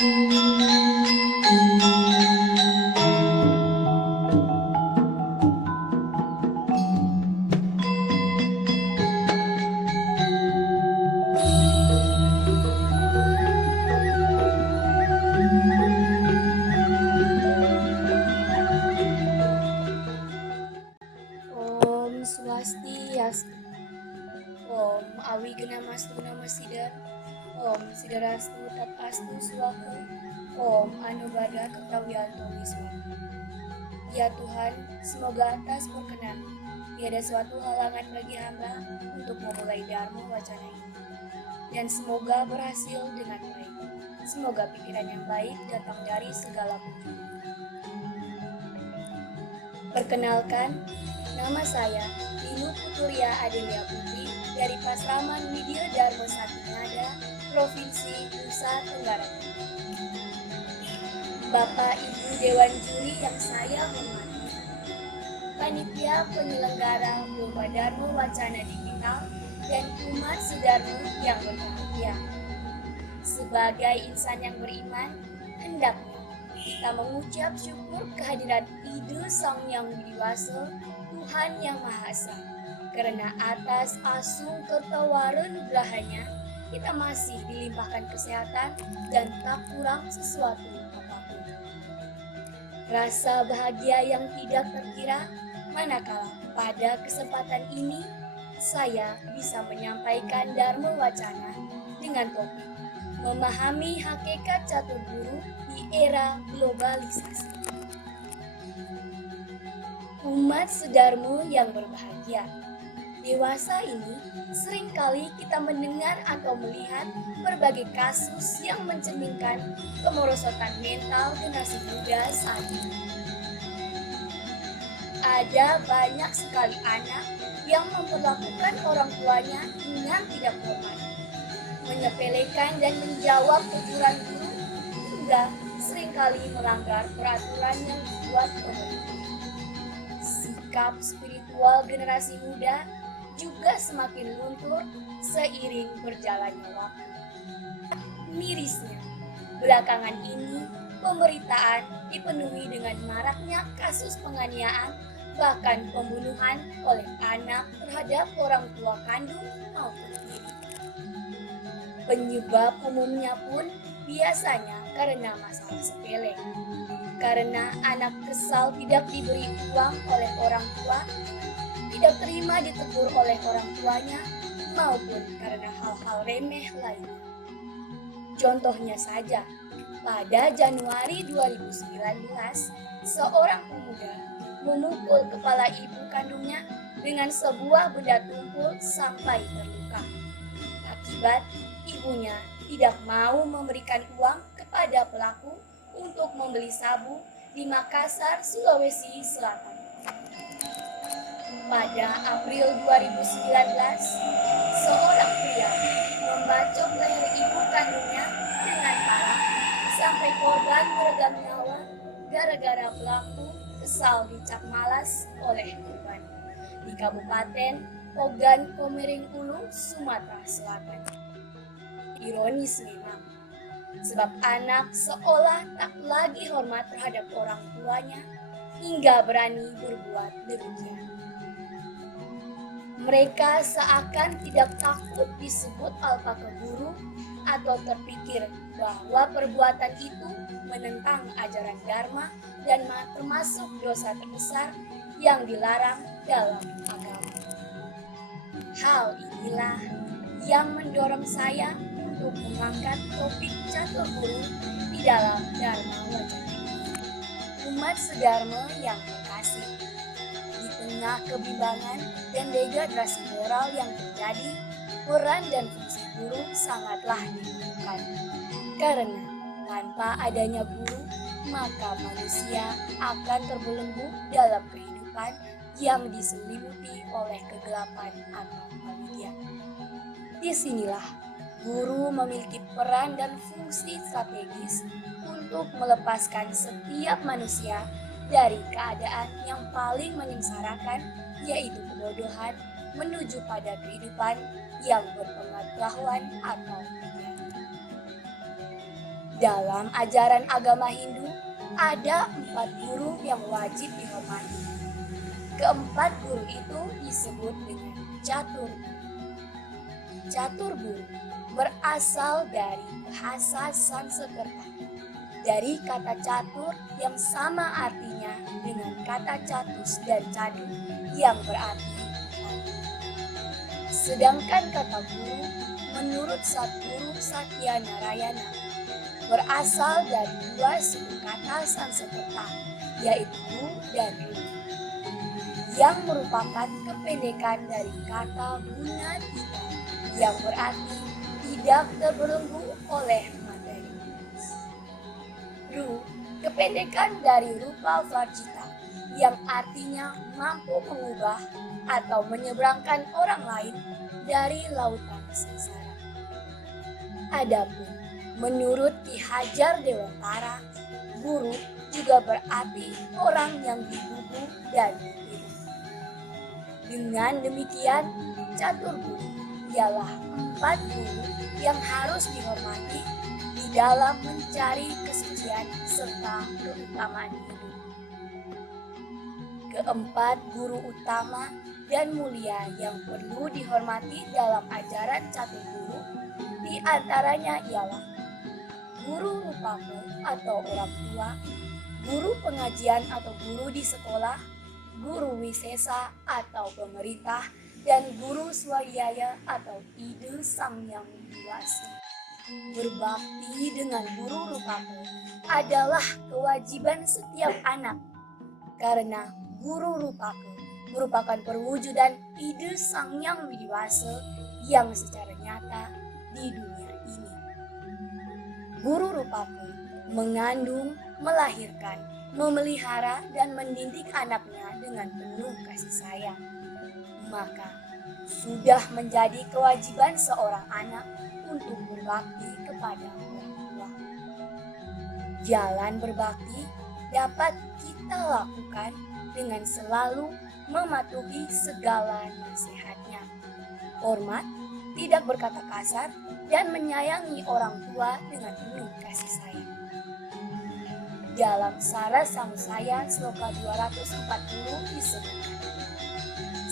Om Swastiastu. Om Awiganamastu Namasidar. Om Sidarastu Tatastu Swaha. Om Anubada Ketawianto Wiswaha. Ya Tuhan, semoga atas perkenan tiada suatu halangan bagi hamba untuk memulai Dharma Wacana ini. Dan semoga berhasil dengan baik. Semoga pikiran yang baik datang dari segala penjuru. Perkenalkan, nama saya Dinu Puturia Adelia Putri dari Pasraman Widya Dharma Satinada, Provinsi Nusa Tenggara Timur. Bapak Ibu Dewan Juri yang saya hormati, panitia penyelenggara Lomba Dharma Wacana Digital dan umat sedarma yang berbahagia. Sebagai insan yang beriman, hendaknya kita mengucap syukur kehadiran Ide Sang Yang Widiwasa, Tuhan Yang Maha Esa. Karena atas asung kertawara nugrahanya, kita masih dilimpahkan kesehatan dan tak kurang sesuatu apapun. Rasa bahagia yang tidak terkira, manakala pada kesempatan ini saya bisa menyampaikan Dharma Wacana dengan topik memahami hakikat catur guru di era globalisasi. Umat sedarma yang berbahagia, dewasa ini seringkali kita mendengar atau melihat berbagai kasus yang mencerminkan kemerosotan mental generasi muda saat ini. Ada banyak sekali anak yang memperlakukan orang tuanya dengan tidak hormat, menyepelekan dan menjawab teguran guru, hingga seringkali melanggar peraturan yang dibuat pemerintah. Sikap spiritual generasi muda juga semakin luntur seiring berjalannya waktu. Mirisnya, belakangan ini pemberitaan dipenuhi dengan maraknya kasus penganiayaan bahkan pembunuhan oleh anak terhadap orang tua kandung maupun diri. Penyebab umumnya pun biasanya karena masalah sepele. Karena anak kesal tidak diberi uang oleh orang tua, tidak terima ditegur oleh orang tuanya, maupun karena hal-hal remeh lainnya. Contohnya saja, pada Januari 2019, seorang pemuda memukul kepala ibu kandungnya dengan sebuah benda tumpul sampai terluka. Akibat ibunya tidak mau memberikan uang kepada pelaku untuk membeli sabu di Makassar, Sulawesi Selatan. Pada April 2019, seorang pria membacok leher ibu kandungnya dengan parah sampai korban meregang nyawa gara-gara pelaku kesal dicap malas oleh korban di Kabupaten Ogan Komering Ulu, Sumatera Selatan. Ironis memang, sebab anak seolah tak lagi hormat terhadap orang tuanya hingga berani berbuat demikian. Mereka seakan tidak takut disebut alpaka guru atau terpikir bahwa perbuatan itu menentang ajaran Dharma dan termasuk dosa terbesar yang dilarang dalam agama. Hal inilah yang mendorong saya untuk mengangkat topik catur guru di dalam Dharma Wacana. Umat sedharma yang terkasih, di tengah kebimbangan dan degradasi moral yang terjadi, peran dan fungsi guru sangatlah dibutuhkan. Karena tanpa adanya guru, maka manusia akan terbelenggu dalam kehidupan yang diselimuti oleh kegelapan atau avidya. Disinilah guru memiliki peran dan fungsi strategis untuk melepaskan setiap manusia dari keadaan yang paling menyengsarakan, yaitu kebodohan, menuju pada kehidupan yang berpengetahuan atau tidak. Dalam ajaran agama Hindu, ada 4 guru yang wajib dihormati. Keempat guru itu disebut dengan catur. Catur guru berasal dari bahasa Sanskerta, dari kata catur yang sama artinya dengan kata catus dan cadu yang berarti empat. Sedangkan kata guru menurut Satguru Satya Narayana berasal dari 2 suku kata Sanskerta, yaitu gu dan ru, yang merupakan kependekan dari kata guna tidak, yang berarti tidak terbelenggu oleh materi. Ru, kependekan dari rupa varjita, yang artinya mampu mengubah atau menyeberangkan orang lain dari lautan sengsara. Adapun menurut Ki Hajar Dewantara, guru juga berarti orang yang digugu dan ditiru. Dengan demikian, catur guru ialah 4 guru yang harus dihormati di dalam mencari kesucian serta keutamaan hidup. Keempat guru utama dan mulia yang perlu dihormati dalam ajaran catur guru di antaranya ialah guru rupako atau orang tua, guru pengajian atau guru di sekolah, guru wisesa atau pemerintah, dan guru swadhyaya atau ide samyang widiwasi. Berbakti dengan guru rupako adalah kewajiban setiap anak, karena guru rupako merupakan perwujudan ide samyang widiwasa yang secara nyata di dunia ini. Guru rupako mengandung, melahirkan, memelihara, dan mendidik anaknya dengan penuh kasih sayang. Maka sudah menjadi kewajiban seorang anak untuk berbakti kepada orang tua. Jalan berbakti dapat kita lakukan dengan selalu mematuhi segala nasihatnya. Hormat, tidak berkata kasar, dan menyayangi orang tua dengan penuh kasih sayang. Dalam Sara Samsaya Sloka 240 disebutkan,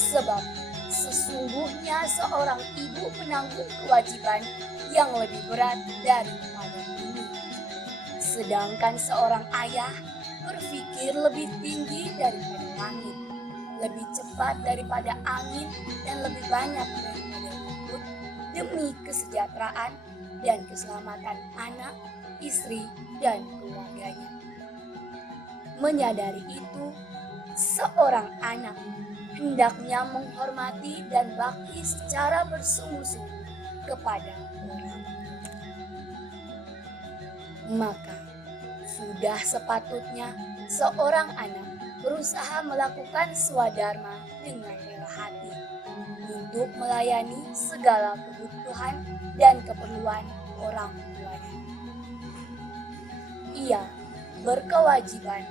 sebab sesungguhnya seorang ibu menanggung kewajiban yang lebih berat daripada bumi. Sedangkan seorang ayah berpikir lebih tinggi daripada langit, lebih cepat daripada angin, dan lebih banyak daripada rumput demi kesejahteraan dan keselamatan anak, istri, dan keluarganya. Menyadari itu, seorang anak hendaknya menghormati dan bakti secara bersungguh-sungguh kepada orang tua. Maka sudah sepatutnya seorang anak berusaha melakukan swadharma dengan rela hati untuk melayani segala kebutuhan dan keperluan orang tuanya. Ia berkewajiban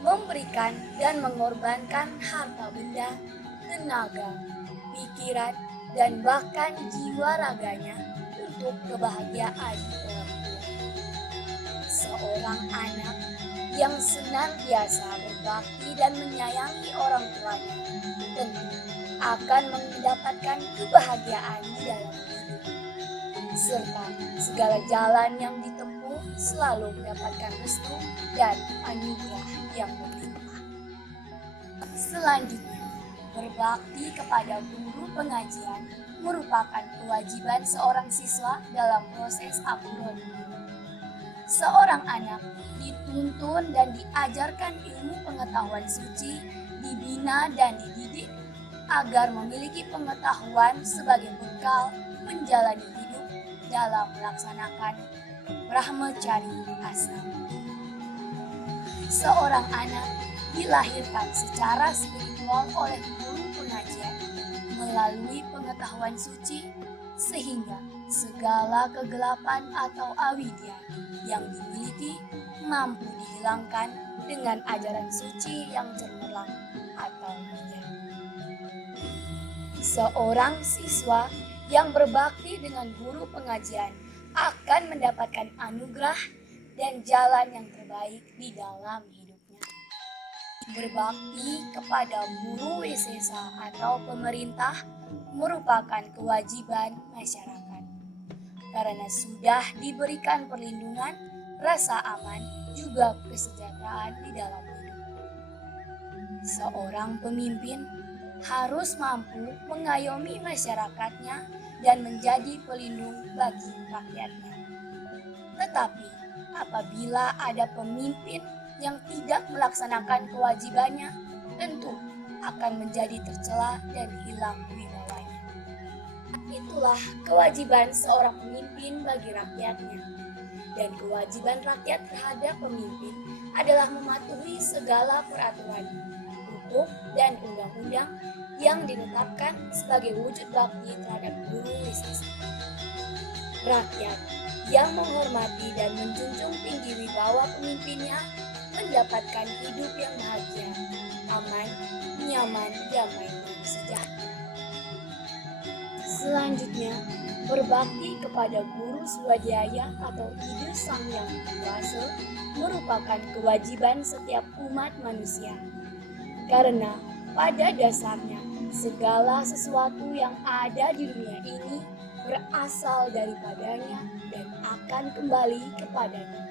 memberikan dan mengorbankan harta benda, tenaga, pikiran, dan bahkan jiwa raganya untuk kebahagiaan orang tua. Seorang anak yang senantiasa berbakti dan menyayangi orang tuanya tentu akan mendapatkan kebahagiaan di dalam hidup, serta segala jalan yang ditempuh selalu mendapatkan restu dan anugerah yang berlimpah. Selanjutnya, berbakti kepada guru pengajian merupakan kewajiban seorang siswa dalam proses apurun. Seorang anak dituntun dan diajarkan ilmu pengetahuan suci, dibina dan dididik agar memiliki pengetahuan sebagai bekal menjalani hidup dalam melaksanakan brahmacari asrama. Seorang anak dilahirkan secara spiritual oleh guru pengajian melalui pengetahuan suci, sehingga segala kegelapan atau avidya yang dimiliki mampu dihilangkan dengan ajaran suci yang cemerlang atau bijak. Seorang siswa yang berbakti dengan guru pengajian akan mendapatkan anugerah dan jalan yang terbaik di dalam hidupnya. Berbakti kepada guru WSESA atau pemerintah merupakan kewajiban masyarakat karena sudah diberikan perlindungan, rasa aman, juga kesejahteraan di dalam hidup. Seorang pemimpin harus mampu mengayomi masyarakatnya dan menjadi pelindung bagi rakyatnya. Tetapi apabila ada pemimpin yang tidak melaksanakan kewajibannya, tentu akan menjadi tercela dan hilang wibawanya. Itulah kewajiban seorang pemimpin bagi rakyatnya. Dan kewajiban rakyat terhadap pemimpin adalah mematuhi segala peraturan, hukum, dan undang-undang yang ditetapkan sebagai wujud bakti terhadap guru WSESA. Rakyat yang menghormati dan menjunjung tinggi wibawa pemimpinnya mendapatkan hidup yang bahagia, aman, nyaman, damai, dan sejahtera. Selanjutnya, berbakti kepada guru swadhyaya atau ide Sang Yang Widi Wasa merupakan kewajiban setiap umat manusia. Karena pada dasarnya segala sesuatu yang ada di dunia ini berasal daripadanya dan akan kembali kepadanya.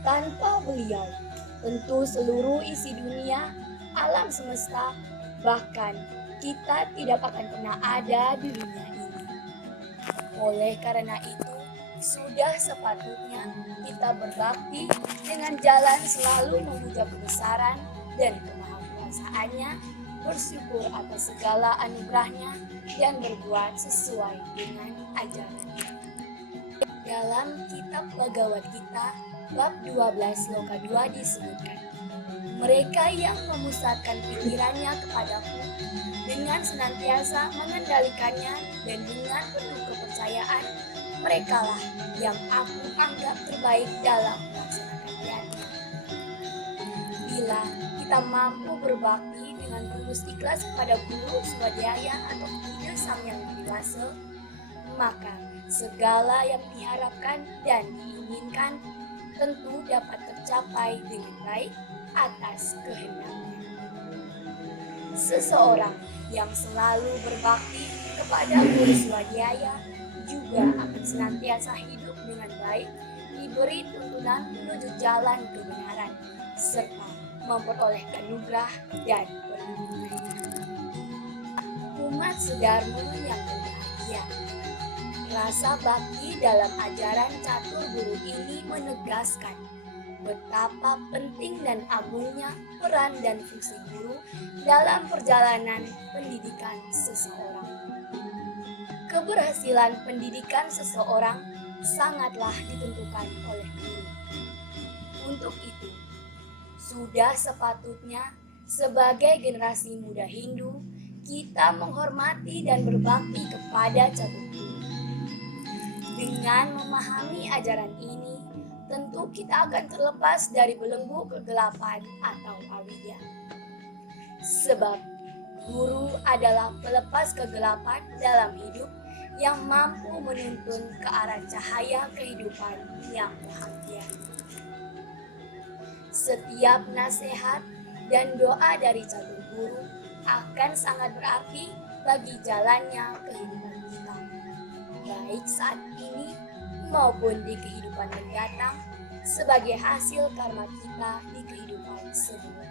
Tanpa beliau, tentu seluruh isi dunia, alam semesta, bahkan kita tidak akan pernah ada di dunia ini. Oleh karena itu, sudah sepatutnya kita berbakti dengan jalan selalu memuja kebesaran dan kemahakuasaannya, bersyukur atas segala anugerahnya, dan berbuat sesuai dengan ajarannya. Dalam kitab Bhagavad Gita, bab 12 loka 2 disebutkan, mereka yang memusatkan pikirannya kepadaku dengan senantiasa mengendalikannya dan dengan penuh kepercayaan, merekalah yang aku anggap terbaik dalam melaksanakannya. Bila kita mampu berbakti dengan tulus ikhlas kepada guru swadhyaya atau ide Sang Yang Widi Wasa, maka segala yang diharapkan dan diinginkan tentu dapat tercapai dengan baik atas kehendaknya. Seseorang yang selalu berbakti kepada guru swadhyaya juga akan senantiasa hidup dengan baik, diberi tuntunan menuju jalan kebenaran, serta memperoleh anugerah dan perlindungan. Umat sedharma yang berbahagia. Rasa bakti dalam ajaran catur guru ini menegaskan betapa penting dan agungnya peran dan fungsi guru dalam perjalanan pendidikan seseorang. Keberhasilan pendidikan seseorang sangatlah ditentukan oleh guru. Untuk itu, sudah sepatutnya sebagai generasi muda Hindu, kita menghormati dan berbakti kepada catur guru. Dengan memahami ajaran ini, tentu kita akan terlepas dari belenggu kegelapan atau avidya. Sebab guru adalah pelepas kegelapan dalam hidup yang mampu menuntun ke arah cahaya kehidupan yang bahagia. Setiap nasihat dan doa dari catur guru akan sangat berarti bagi jalannya kehidupan kita, baik saat ini maupun di kehidupan mendatang sebagai hasil karma kita di kehidupan sebelumnya.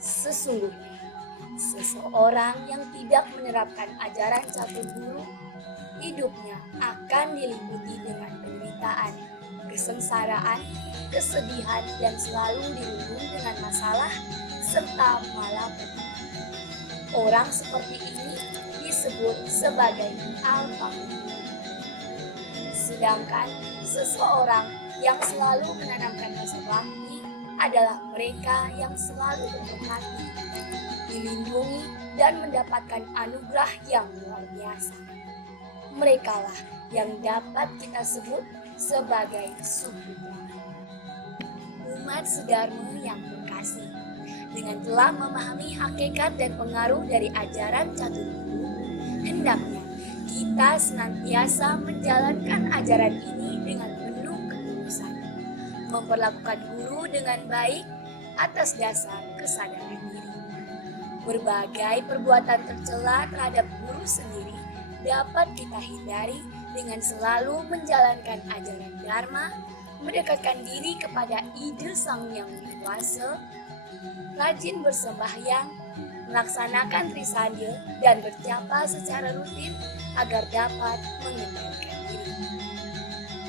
Sesungguhnya, seseorang yang tidak menerapkan ajaran catur guru, hidupnya akan diliputi dengan penderitaan, kesengsaraan, kesedihan, dan selalu dirundung dengan masalah serta malapetaka. Orang seperti ini disebut sebagai al-faqih. Sedangkan seseorang yang selalu menanamkan rasa bakti adalah mereka yang selalu berhati, dilindungi, dan mendapatkan anugerah yang luar biasa. Merekalah yang dapat kita sebut sebagai suputra. Umat sedharma yang berkasih, dengan telah memahami hakikat dan pengaruh dari ajaran catur guru, hendaknya kita senantiasa menjalankan ajaran ini dengan penuh memperlakukan guru dengan baik atas dasar kesadaran diri. Berbagai perbuatan tercela terhadap guru sendiri dapat kita hindari dengan selalu menjalankan ajaran Dharma, mendekatkan diri kepada ide Sang Yang Widi Wasa, rajin bersembahyang, melaksanakan trisandya dan berjapa secara rutin agar dapat mengendalikan diri.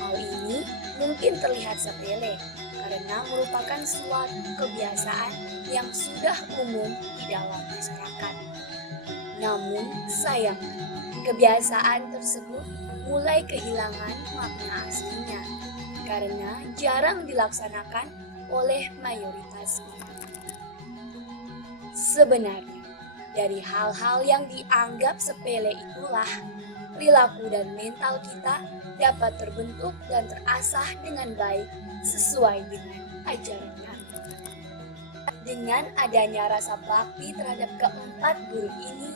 Hal ini mungkin terlihat sepele karena merupakan suatu kebiasaan yang sudah umum di dalam masyarakat. Namun sayangnya, kebiasaan tersebut mulai kehilangan makna aslinya karena jarang dilaksanakan oleh mayoritas kita. Sebenarnya, dari hal-hal yang dianggap sepele itulah perilaku dan mental kita dapat terbentuk dan terasah dengan baik sesuai dengan ajaran Dharma. Dengan adanya rasa bakti terhadap keempat guru ini,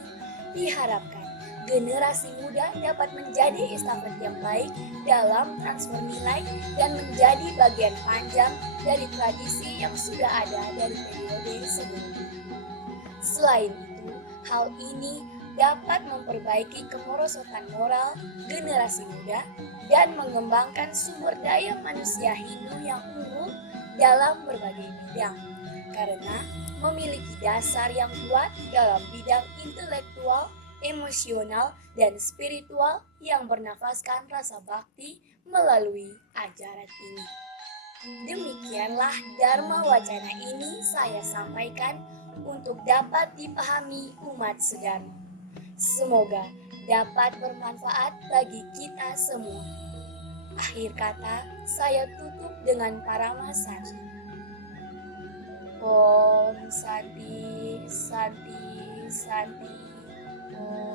diharapkan generasi muda dapat menjadi estafet yang baik dalam transfer nilai dan menjadi bagian panjang dari tradisi yang sudah ada dari periode sebelumnya. Selain itu, hal ini dapat memperbaiki kemerosotan moral generasi muda dan mengembangkan sumber daya manusia Hindu yang unggul dalam berbagai bidang, karena memiliki dasar yang kuat dalam bidang intelektual, emosional, dan spiritual yang bernafaskan rasa bakti melalui ajaran ini. Demikianlah Dharma Wacana ini saya sampaikan untuk dapat dipahami umat sedharma. Semoga dapat bermanfaat bagi kita semua. Akhir kata, saya tutup dengan parama santi. Om Santi, Santi, Santi. Om.